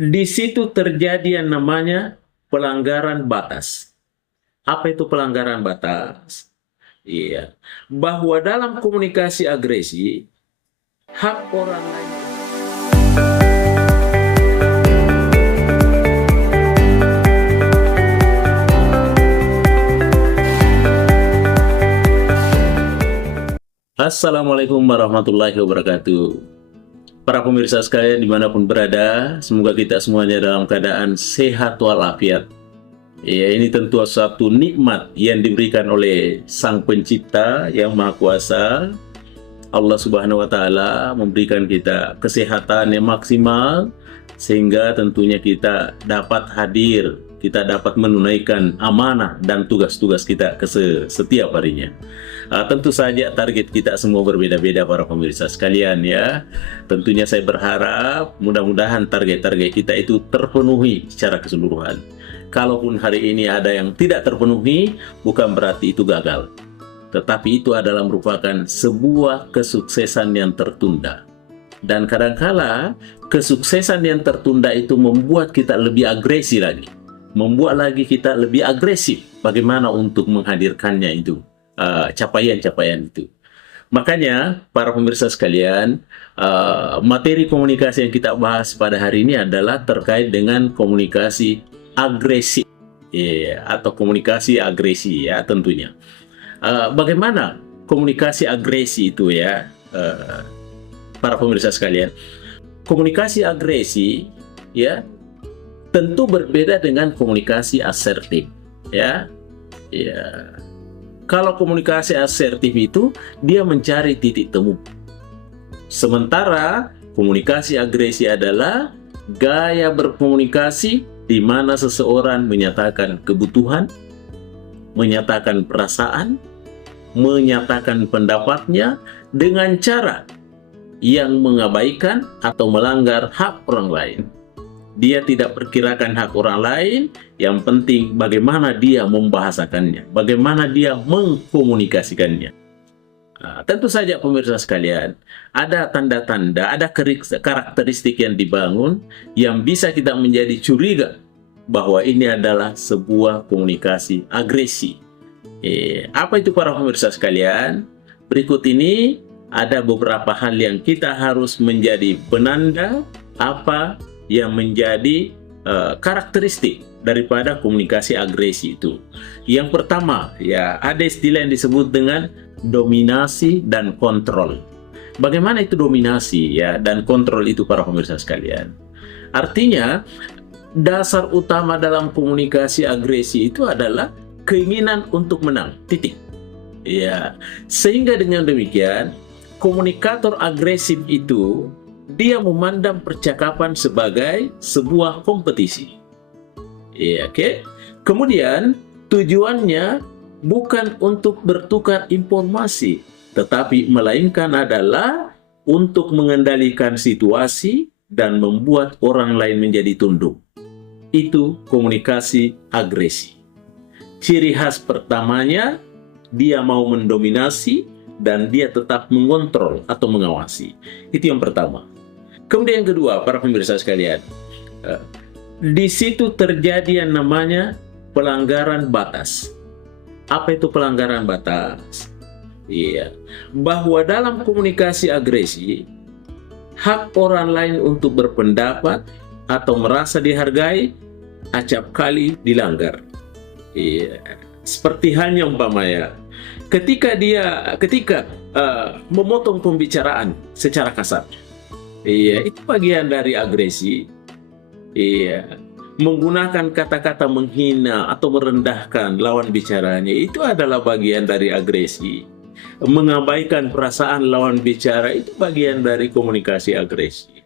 Di situ terjadi yang namanya pelanggaran batas. Apa itu pelanggaran batas? Iya, bahwa dalam komunikasi agresi, hak orang lain. Assalamualaikum warahmatullahi wabarakatuh. Para pemirsa sekalian dimanapun berada, semoga kita semuanya dalam keadaan sehat walafiat. Ya, ini tentu satu nikmat yang diberikan oleh Sang Pencipta yang Maha Kuasa. Allah Subhanahu wa Ta'ala memberikan kita kesehatan yang maksimal, sehingga tentunya kita dapat hadir, kita dapat menunaikan amanah dan tugas-tugas kita setiap harinya. Tentu saja target kita semua berbeda-beda para pemirsa sekalian ya. Tentunya saya berharap mudah-mudahan target-target kita itu terpenuhi secara keseluruhan. Kalaupun hari ini ada yang tidak terpenuhi, bukan berarti itu gagal. Tetapi itu adalah merupakan sebuah kesuksesan yang tertunda. Dan kadangkala kesuksesan yang tertunda itu membuat kita lebih agresi lagi. Membuat lagi kita lebih agresif bagaimana untuk menghadirkannya itu. Capaian-capaian itu. Makanya para pemirsa sekalian, materi komunikasi yang kita bahas pada hari ini adalah terkait dengan komunikasi agresif atau komunikasi agresi ya tentunya. Bagaimana komunikasi agresi itu ya, para pemirsa sekalian? Komunikasi agresi ya tentu berbeda dengan komunikasi asertif ya. Kalau komunikasi asertif itu dia mencari titik temu. Sementara komunikasi agresi adalah gaya berkomunikasi di mana seseorang menyatakan kebutuhan, menyatakan perasaan, menyatakan pendapatnya dengan cara yang mengabaikan atau melanggar hak orang lain. Dia tidak perkirakan hak orang lain, yang penting bagaimana dia membahasakannya, bagaimana dia mengkomunikasikannya. Tentu saja pemirsa sekalian, ada tanda-tanda, ada karakteristik yang dibangun yang bisa kita menjadi curiga bahwa ini adalah sebuah komunikasi agresi. Apa itu para pemirsa sekalian? Berikut ini ada beberapa hal yang kita harus menjadi penanda apa yang menjadi karakteristik daripada komunikasi agresi itu. Yang pertama, ya ada istilah yang disebut dengan dominasi dan kontrol. Bagaimana itu dominasi ya dan kontrol itu para pemirsa sekalian? Artinya, dasar utama dalam komunikasi agresi itu adalah keinginan untuk menang, titik. Ya, sehingga dengan demikian, komunikator agresif itu dia memandang percakapan sebagai sebuah kompetisi. Oke. Kemudian tujuannya bukan untuk bertukar informasi, tetapi melainkan adalah untuk mengendalikan situasi dan membuat orang lain menjadi tunduk. Itu komunikasi agresi. Ciri khas pertamanya, dia mau mendominasi dan dia tetap mengontrol atau mengawasi. Itu yang pertama. Kemudian yang kedua, para pemirsa sekalian, di situ terjadi yang namanya pelanggaran batas. Apa itu pelanggaran batas? Iya, bahwa dalam komunikasi agresi, hak orang lain untuk berpendapat atau merasa dihargai acap kali dilanggar. Iya, seperti halnya umpamanya, ketika memotong pembicaraan secara kasar. Iya, itu bagian dari agresi. Iya, menggunakan kata-kata menghina atau merendahkan lawan bicaranya itu adalah bagian dari agresi. Mengabaikan perasaan lawan bicara itu bagian dari komunikasi agresi.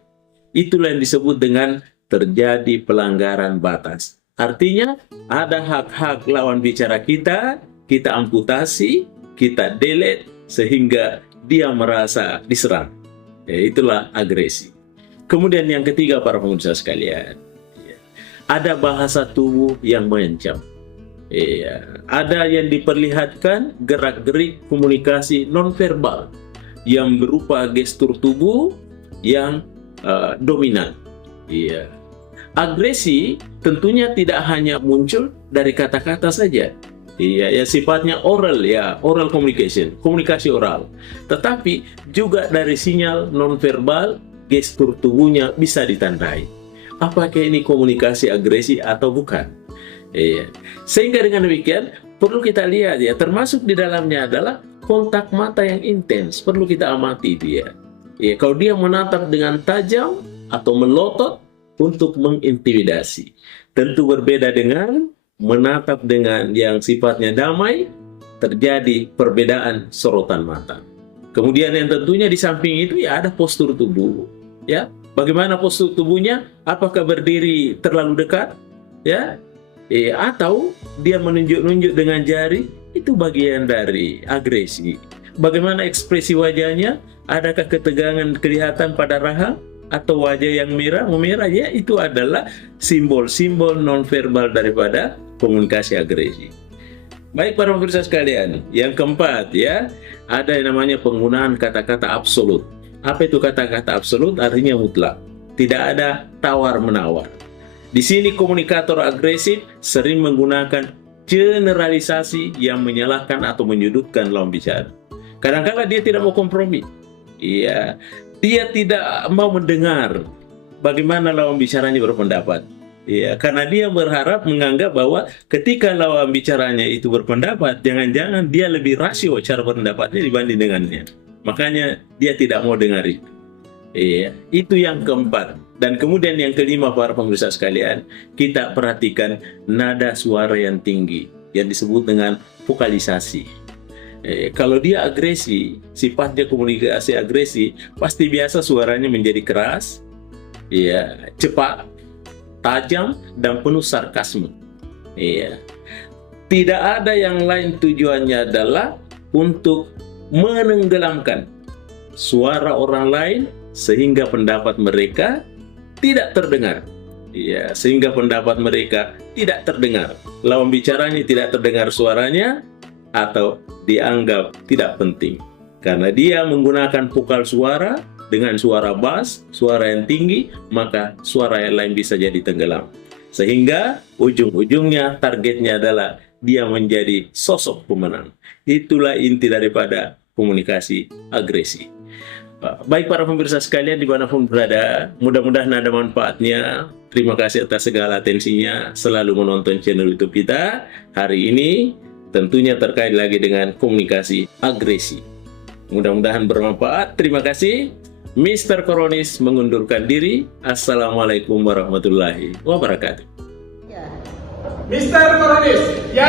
Itulah yang disebut dengan terjadi pelanggaran batas. Artinya ada hak-hak lawan bicara kita amputasi, kita delete sehingga dia merasa diserang. Itulah agresi. Kemudian yang ketiga para pemirsa sekalian, ada bahasa tubuh yang mengancam. Ada yang diperlihatkan gerak-gerik komunikasi nonverbal yang berupa gestur tubuh yang dominan. agresi tentunya tidak hanya muncul dari kata-kata saja. Iya, ya sifatnya oral ya, oral communication, komunikasi oral. Tetapi juga dari sinyal nonverbal, gestur tubuhnya bisa ditandai. Apakah ini komunikasi agresi atau bukan? Iya. Sehingga dengan demikian perlu kita lihat ya, termasuk di dalamnya adalah kontak mata yang intens. Perlu kita amati dia. Ya, kalau dia menatap dengan tajam atau melotot untuk mengintimidasi, tentu berbeda dengan menatap dengan yang sifatnya damai, terjadi perbedaan sorotan mata. Kemudian yang tentunya di samping itu ya ada postur tubuh, ya. Bagaimana postur tubuhnya? Apakah berdiri terlalu dekat, ya? Atau dia menunjuk-nunjuk dengan jari? Itu bagian dari agresi. Bagaimana ekspresi wajahnya? Adakah ketegangan kelihatan pada rahang? Atau wajah yang memerah, ya itu adalah simbol-simbol nonverbal daripada komunikasi agresi. Baik para pemirsa sekalian, yang keempat ya, ada yang namanya penggunaan kata-kata absolut. Apa itu kata-kata absolut? Artinya mutlak, tidak ada tawar-menawar. Di sini komunikator agresif sering menggunakan generalisasi yang menyalahkan atau menyudutkan lawan bicara. Kadang-kadang dia tidak mau kompromi. Iya, dia tidak mau mendengar bagaimana lawan bicaranya berpendapat. Ya, karena dia berharap menganggap bahwa ketika lawan bicaranya itu berpendapat, jangan-jangan dia lebih rasio cara pendapatnya dibanding dengannya. Makanya dia tidak mau dengar itu. Ya, itu yang keempat. Dan kemudian yang kelima para pemirsa sekalian, kita perhatikan nada suara yang tinggi yang disebut dengan vokalisasi. Kalau dia agresi, sifatnya komunikasi agresi, pasti biasa suaranya menjadi keras, ya, cepat, tajam, dan penuh sarkasme. Ya. Tidak ada yang lain, tujuannya adalah untuk menenggelamkan suara orang lain sehingga pendapat mereka tidak terdengar. Ya, sehingga pendapat mereka tidak terdengar. Lawan bicaranya tidak terdengar suaranya, atau dianggap tidak penting. Karena dia menggunakan vokal suara dengan suara bass, suara yang tinggi, maka suara yang lain bisa jadi tenggelam. Sehingga ujung-ujungnya targetnya adalah dia menjadi sosok pemenang. Itulah inti daripada komunikasi agresi. Baik para pemirsa sekalian dimanapun berada, mudah-mudahan ada manfaatnya. Terima kasih atas segala atensinya, selalu menonton channel YouTube kita. Hari ini tentunya terkait lagi dengan komunikasi agresi. Mudah-mudahan bermanfaat. Terima kasih. Mr. Koronis mengundurkan diri. Assalamualaikum warahmatullahi wabarakatuh. Mr. Koronis, ya.